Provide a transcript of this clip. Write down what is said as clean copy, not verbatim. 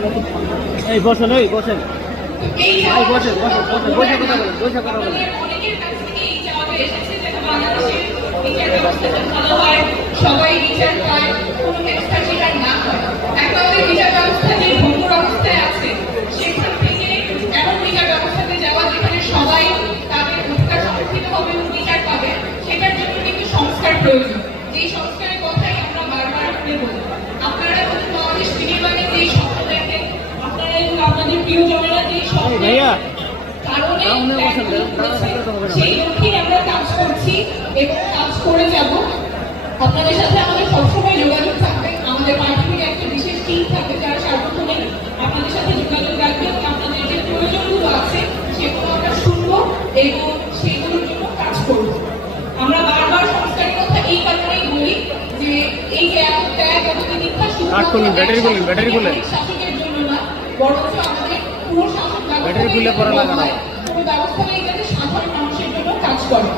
এই বসেন, এই বসেন, এই বসেন, বসেন, বসেন, বসে কথা বলেন, বসে কথা বলেন। সবাই বিচার পায়, কোনো হেনস্থা শিকার না হয়। এখন আমাদের বিচার ব্যবস্থা যে ভঙ্গুর অবস্থায় আছে, সেখান থেকে এমন বিচার ব্যবস্থাতে যাওয়া যেখানে সবাই তাদের অধিকার সংরক্ষিত হবে এবং বিচার পাবে, সেটার জন্য কিন্তু সংস্কার প্রয়োজন। যেই সংস্কারের কথাই আমরা বারবার করে বলি। আপনারা কিন্তু আমাদের সিনেমানে যেই স্বপ্ন দেখেন, আপনারা আপনাদের প্রিয়জনেরা যেই স্বপ্ন কারণে সেই লক্ষ্যে আমরা কাজ করছি এবং কাজ করে যাব। আপনাদের সাথে আমাদের সবসময় যোগাযোগ থাকবে। আমাদের পার্টি থেকে একটা বিশেষ টিম থাকবে যারা সার্বক্ষণিক আপনাদের সাথে যোগাযোগ রাখবে এবং আপনাদের যে প্রয়োজনগুলো আছে সেগুলো আমরা শুনবো এবং সেগুলোর জন্য কাজ করব। আমরা বারবার সংস্কারের কথা এই কারণেই বলি যে এই যে এত ত্যাগ এত তিতিক্ষা শাসকের জন্য না, বরঞ্চ আমাদের পুরো শাসক ব্যবস্থা পুরো ব্যবস্থা যাতে সাধারণ মানুষের জন্য কাজ করে।